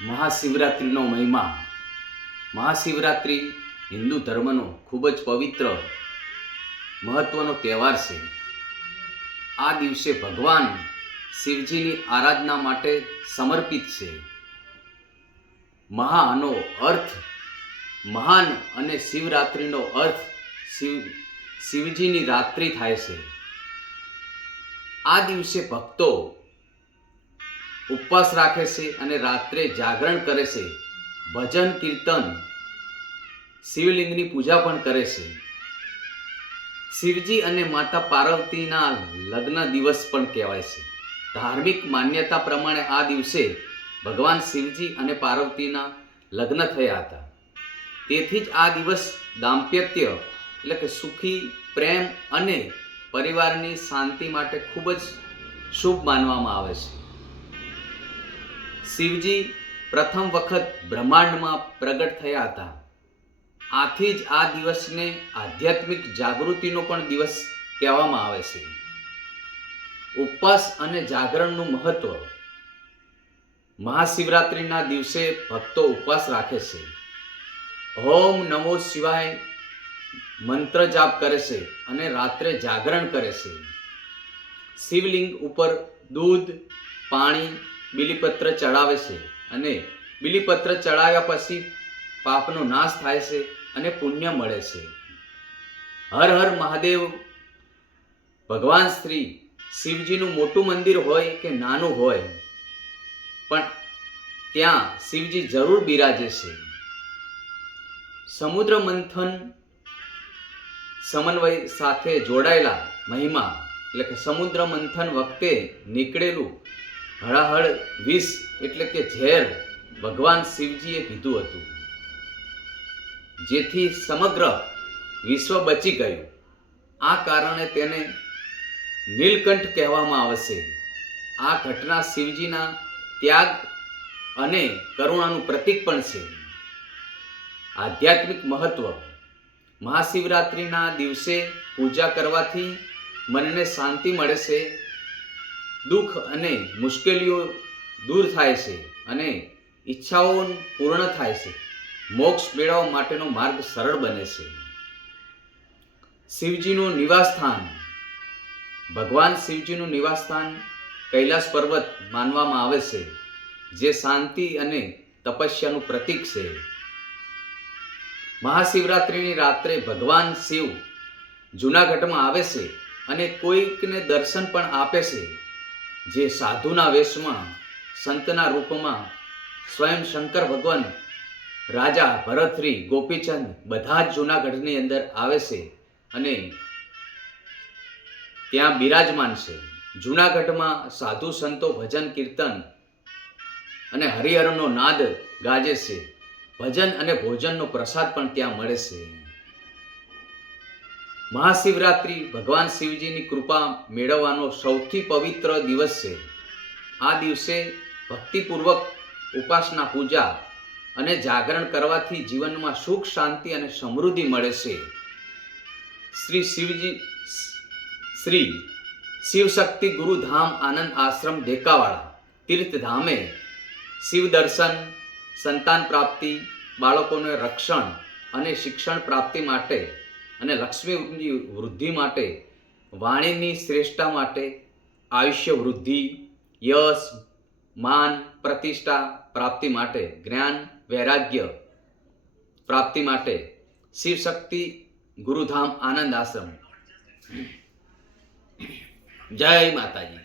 મહાશિવરાત્રિનો મહિમા. મહાશિવરાત્રિ હિન્દુ ધર્મનો ખૂબ જ પવિત્ર મહત્વનો તહેવાર છે. આ દિવસે ભગવાન શિવજીની આરાધના માટે સમર્પિત છે. મહાનો અર્થ મહાન અને શિવરાત્રિનો અર્થ શિવજીની રાત્રિ થાય છે. આ દિવસે ભક્તો ઉપવાસ રાખે છે અને રાત્રે જાગરણ કરે છે, ભજન કીર્તન, શિવલિંગની પૂજા પણ કરે છે. શિવજી અને માતા પાર્વતીના લગ્ન દિવસ પણ કહેવાય છે. ધાર્મિક માન્યતા પ્રમાણે આ દિવસે ભગવાન શિવજી અને પાર્વતીના લગ્ન થયા હતા. તેથી જ આ દિવસ દાંપત્ય એટલે કે સુખી, પ્રેમ અને પરિવારની શાંતિ માટે ખૂબ જ શુભ માનવામાં આવે છે. શિવજી પ્રથમ વખત બ્રહ્માંડમાં પ્રગટ થયા હતા. આથી જ આ દિવસને આધ્યાત્મિક જાગૃતિનો પણ દિવસ કહેવામાં આવે છે. ઉપવાસ અને જાગરણનું મહત્વ. મહાશિવરાત્રિના દિવસે ભક્તો ઉપવાસ રાખે છે, ઓમ નમો શિવાય મંત્ર જાપ કરે છે અને રાત્રે જાગરણ કરે છે. શિવલિંગ ઉપર દૂધ, પાણી, બીલીપત્ર ચડાવે છે અને બીલીપત્ર ચડાવ્યા પછી પાપનો નાશ થાય છે અને પુણ્ય મળે છે. હર હર મહાદેવ. ભગવાન શ્રી શિવજીનું મોટું મંદિર હોય કે નાનું હોય, પણ ત્યાં શિવજી જરૂર બિરાજે છે. સમુદ્ર મંથન સમન્વય સાથે જોડાયેલા મહિમા એટલે કે સમુદ્ર મંથન વખતે નીકળેલું હળાહળ વિષ એટલે કે ઝેર ભગવાન શિવજીએ પીધું હતું, જેથી સમગ્ર વિશ્વ બચી ગયું. આ કારણે તેને નીલકંઠ કહેવામાં આવશે. આ ઘટના શિવજીના ત્યાગ અને કરુણાનું પ્રતીક પણ છે. આધ્યાત્મિક મહત્વ. મહાશિવરાત્રિના દિવસે પૂજા કરવાથી મનને શાંતિ મળે છે, દુઃખ અને મુશ્કેલીઓ દૂર થાય છે અને ઈચ્છાઓ પૂર્ણ થાય છે. મોક્ષ મેળવવા માટેનો માર્ગ સરળ બને છે. શિવજીનું નિવાસસ્થાન. ભગવાન શિવજીનું નિવાસસ્થાન કૈલાસ પર્વત માનવામાં આવે છે, જે શાંતિ અને તપસ્યાનું પ્રતીક છે. મહાશિવરાત્રિની રાત્રે ભગવાન શિવ જૂનાગઢમાં આવે છે અને કોઈકને દર્શન પણ આપે છે, જે સાધુના વેશમાં, સંતના રૂપમાં. સ્વયં શંકર ભગવાન, રાજા ભરતરી, ગોપીચંદ બધા જ જૂનાગઢની અંદર આવે છે અને ત્યાં બિરાજમાન છે. જૂનાગઢમાં સાધુ સંતો ભજન કીર્તન અને હરિહરનો નાદ ગાજે છે. ભજન અને ભોજનનો પ્રસાદ પણ ત્યાં મળે છે. મહાશિવરાત્રિ ભગવાન શિવજીની કૃપા મેળવવાનો સૌથી પવિત્ર દિવસ છે. આ દિવસે ભક્તિપૂર્વક ઉપાસના, પૂજા અને જાગરણ કરવાથી જીવનમાં સુખ, શાંતિ અને સમૃદ્ધિ મળે છે. શ્રી શિવશક્તિ ગુરુધામ આનંદ આશ્રમ દેકાવાળા તીર્થધામે શિવ દર્શન, સંતાન પ્રાપ્તિ, બાળકોને રક્ષણ અને શિક્ષણ પ્રાપ્તિ માટે અને લક્ષ્મી વૃદ્ધિ માટે, વાણીની શ્રેષ્ઠતા માટે, આયુષ્ય વૃદ્ધિ, યશ, માન, પ્રતિષ્ઠા પ્રાપ્તિ માટે, જ્ઞાન, વૈરાગ્ય પ્રાપ્તિ માટે શિવશક્તિ ગુરુધામ આનંદ આશ્રમ. જય માતાજી.